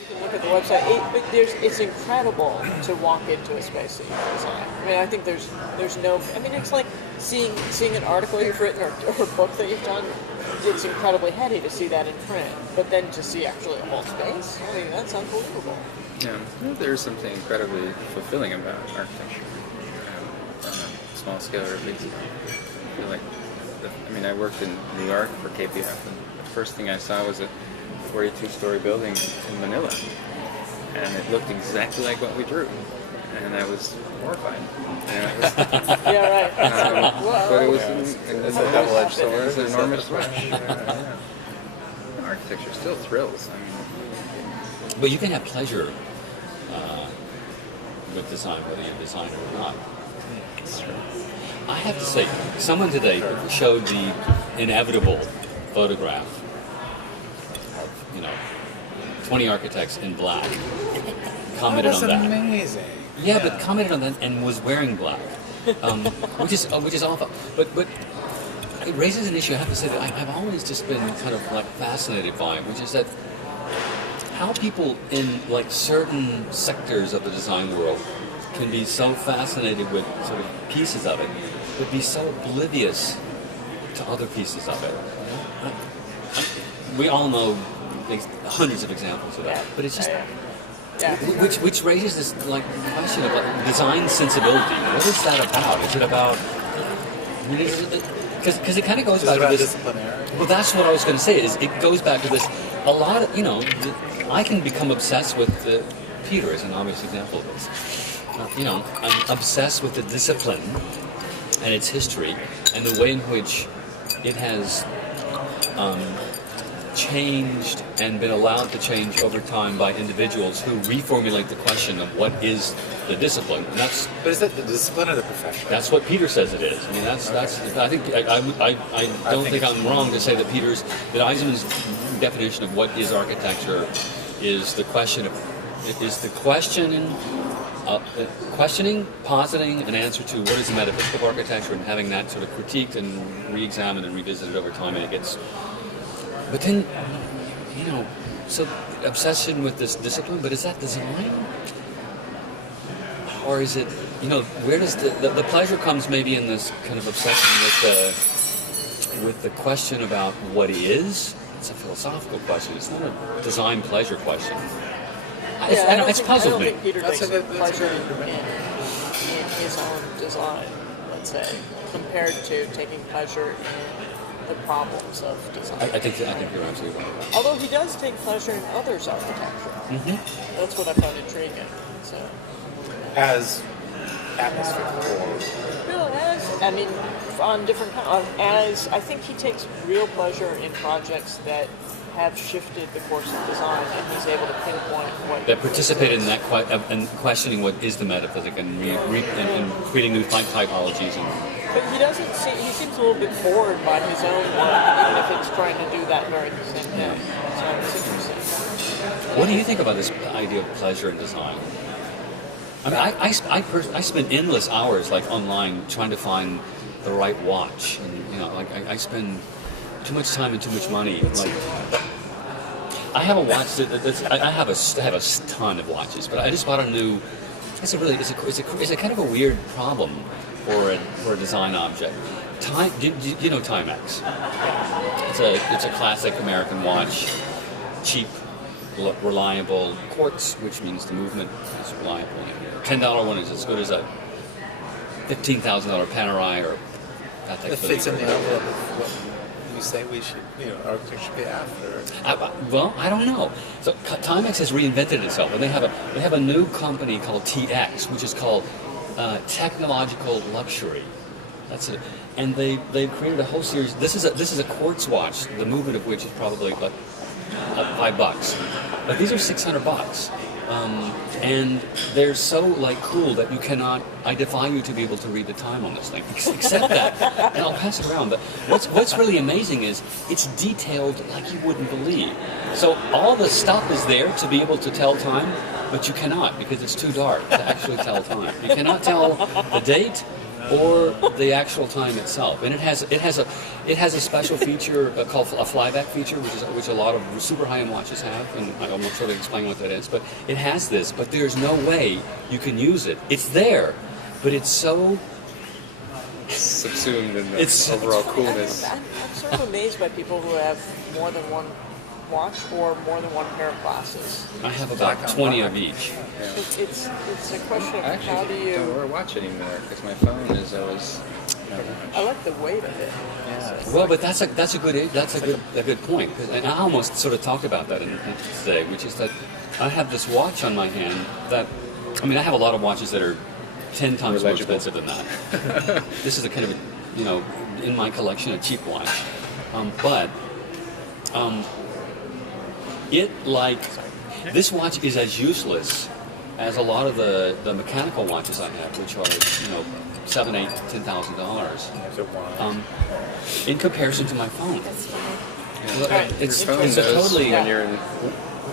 You can look at the website. It's incredible to walk into a space that you design. I mean, I think there's no. I mean, it's like seeing an article you've written or a book that you've done. It's incredibly heady to see that in print, but then to see actually a whole space. I mean, that's unbelievable. Yeah, there's something incredibly fulfilling about architecture, on a small scale or a big scale. I feel like, I worked in New York for KPF, and the first thing I saw was a 42-story building in Manila, and it looked exactly like what we drew, and I was horrified. Yeah, right. But it was it's a double-edged sword. It was an enormous rush. Architecture still thrills. But you can have pleasure with design, whether you're a designer or not. I have to say, someone today showed the inevitable photograph of 20 architects in black. Commented on that. That's amazing. Yeah, but commented on that and was wearing black, which is awful. But it raises an issue. I have to say that I've always just been kind of like fascinated by it, which is that how people in like certain sectors of the design world can be so fascinated with sort of pieces of it, but be so oblivious to other pieces of it. We all know hundreds of examples of that, but it's just. Yeah. Which raises this like question about design sensibility. What is that about? Is it about? Because it kind of goes back to this. Disciplinary? Well, that's what I was going to say. Is it goes back to this? A lot of I can become obsessed with Peter is an obvious example of this. I'm obsessed with the discipline and its history and the way in which it has changed and been allowed to change over time by individuals who reformulate the question of what is the discipline. And but is it the discipline or the profession? That's what Peter says it is. I mean, that's. I think I don't think I'm wrong to say that Eisenman's definition of what is architecture is the question of questioning, positing an answer to what is the metaphysical of architecture, and having that sort of critiqued and re-examined and revisited over time, and it gets. But then, so obsession with this discipline, but is that design? Or is it, where does the pleasure comes maybe in this kind of obsession with the question about what is? It's a philosophical question. It's not a design pleasure question. It's puzzled me. I don't think Peter takes pleasure in his own design, let's say, compared to taking pleasure in the problems of design. I think you're absolutely right. Although he does take pleasure in others' architecture. Mm-hmm. That's what I found intriguing. So, as atmosphere or on different as I think he takes real pleasure in projects that have shifted the course of design, and he's able to pinpoint what that participated in that and questioning what is the metaphysic and creating new typologies. But he seems a little bit bored by his own work, even if it's trying to do that very same thing. So it's interesting. What do you think about this idea of pleasure in design? I mean, I spend endless hours like online trying to find the right watch, and I spend too much time and too much money. Like, I have a watch I have a ton of watches, but I just bought a new. It's a kind of a weird problem for a design object. You know Timex? It's a classic American watch, cheap, reliable, quartz, which means the movement is reliable. $10 one is as good as a $15,000 Panerai or that type of thing. It fits in the envelope of what you say we should, architecture should be after. I don't know. So Timex has reinvented itself, and they have a new company called TX, which is called Technological Luxury. That's it. And they've created a whole series. This is a quartz watch, the movement of which is probably like $5. But these are $600. And they're so cool that you cannot. I defy you to be able to read the time on this thing. Except that, and I'll pass it around. But what's really amazing is it's detailed like you wouldn't believe. So all the stuff is there to be able to tell time, but you cannot because it's too dark to actually tell time. You cannot tell the date. or the actual time itself. And it has a special feature called a flyback feature, which a lot of super high-end watches have, and I won't sort of explain what that is. But it has this, but there's no way you can use it. It's there, but it's so Subsumed in the It's- overall coolness. I'm sort of amazed by people who have more than one watch or more than one pair of glasses. I have Black about on 20 black. of each. It's a question of I how do actually don't you. wear a watch anymore because my phone is always not that I much. like the weight of it. Yeah. Well, but that's a good point. 'Cause- and I almost sort of talked about that in today, which is that I have this watch on my hand that, I mean, I have a lot of watches that are 10 times more Legible. expensive than that. This is a kind of, in my collection, a cheap watch. This watch is as useless as a lot of the mechanical watches I have, which are, $7,000, $8,000, $10,000. So why? In comparison to my phone. Yeah. It's Your phone a knows totally when you're in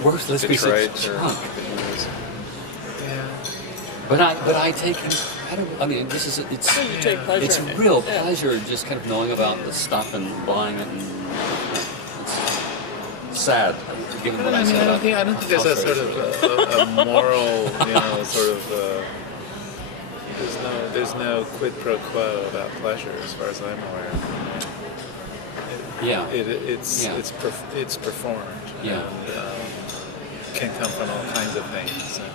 worthless piece of Detroit or junk. Yeah. But I take incredible. I mean, it's You take pleasure it's in it. real Yeah. pleasure just kind of knowing about the stuff and buying it. And it's sad, given what I said about. I don't think there's a sort of a moral, sort of. There's no quid pro quo about pleasure, as far as I'm aware. Yeah. It's Yeah. it's performed. Yeah. And, can come from all kinds of things. And,